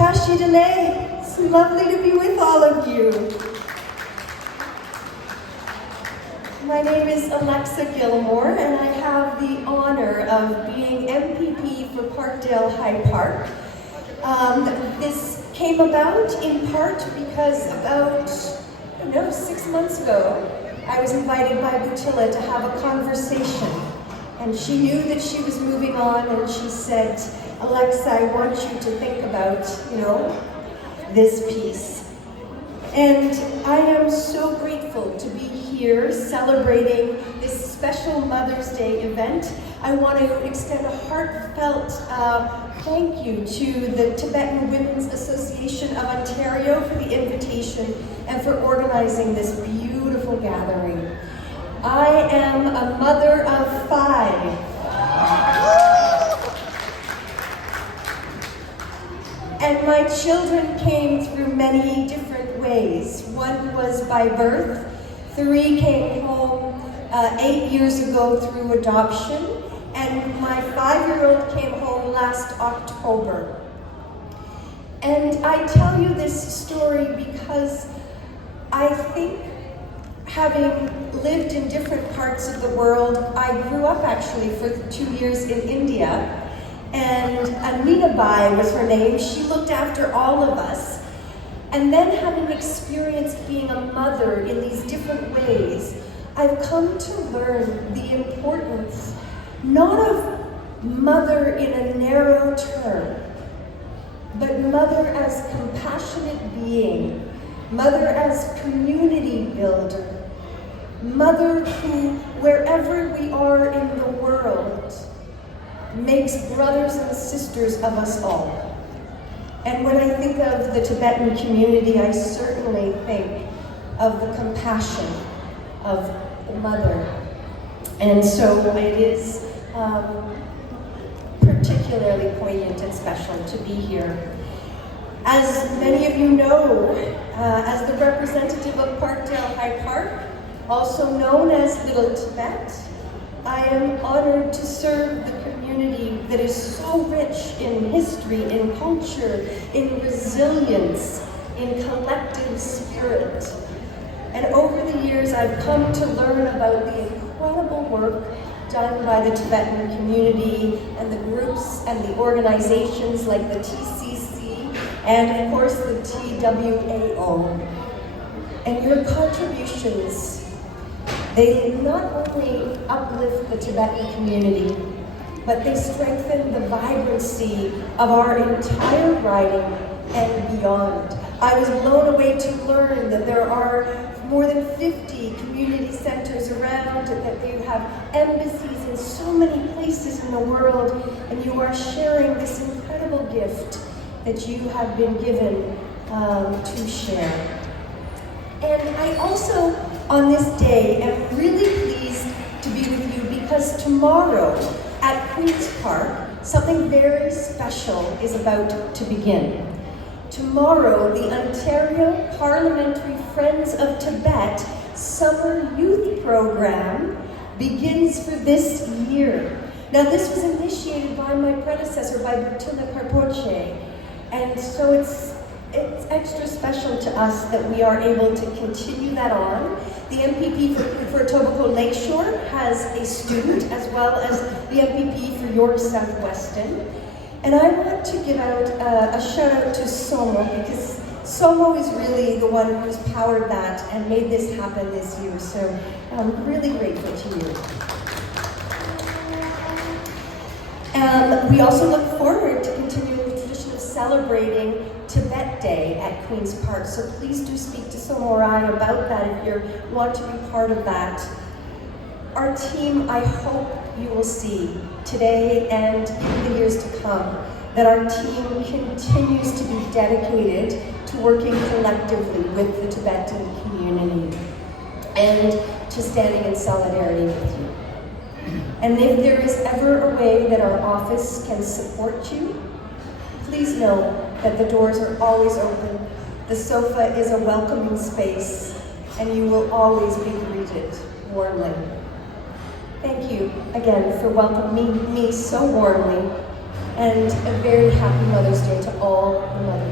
Tashidale, it's lovely to be with all of you. My name is Alexa Gilmour, and I have the honor of being MPP for Parkdale High Park. This came about in part because about, 6 months ago, I was invited by Butilla to have a conversation. And she knew that she was moving on, and she said, Alexa, I want you to think about, this piece. And I am so grateful to be here celebrating this special Mother's Day event. I want to extend a heartfelt thank you to the Tibetan Women's Association of Ontario for the invitation and for organizing this beautiful gathering. I am a mother of 5. And my children came through many different ways. One was by birth, 3 came home 8 years ago through adoption, and my 5-year-old came home last October. And I tell you this story because I think, having lived in different parts of the world, I grew up actually for 2 years in India, and Anita Bai was her name. She looked after all of us. And then, having experienced being a mother in these different ways, I've come to learn the importance, not of mother in a narrow term, but mother as compassionate being, mother as community builder, mother who, wherever we are in the world, makes brothers and sisters of us all. And when I think of the Tibetan community, I certainly think of the compassion of the mother. And so it is particularly poignant and special to be here. As many of you know, as the representative of Parkdale High Park, also known as Little Tibet, I am honored to serve the community that is so rich in history, in culture, in resilience, in collective spirit. And over the years, I've come to learn about the incredible work done by the Tibetan community and the groups and the organizations like the TCC and, of course, the TWAO. And your contributions, they not only uplift the Tibetan community, but they strengthen the vibrancy of our entire riding and beyond. I was blown away to learn that there are more than 50 community centers around, that they have embassies in so many places in the world, and you are sharing this incredible gift that you have been given to share. And I also, on this day, am really pleased to be with you because tomorrow at Queen's Park, something very special is about to begin. Tomorrow, the Ontario Parliamentary Friends of Tibet Summer Youth Program begins for this year. Now, this was initiated by my predecessor, by Butilla Karpoche, and so it's extra special to us that we are able to continue that on. The MPP for Etobicoke Lakeshore has a student, as well as the MPP for York Southwestern. And I want to give out a shout out to Somo, because Somo is really the one who's powered that and made this happen this year. So I'm really grateful to you. We also look forward to continuing the tradition of celebrating Tibet Day at Queen's Park. So please do speak to Somorai about that if you want to be part of that. Our team, I hope you will see today and in the years to come that our team continues to be dedicated to working collectively with the Tibetan community and to standing in solidarity with you. And if there is ever a way that our office can support you, please know that the doors are always open, the sofa is a welcoming space, and you will always be greeted warmly. Thank you again for welcoming me so warmly, and a very happy Mother's Day to all the mothers.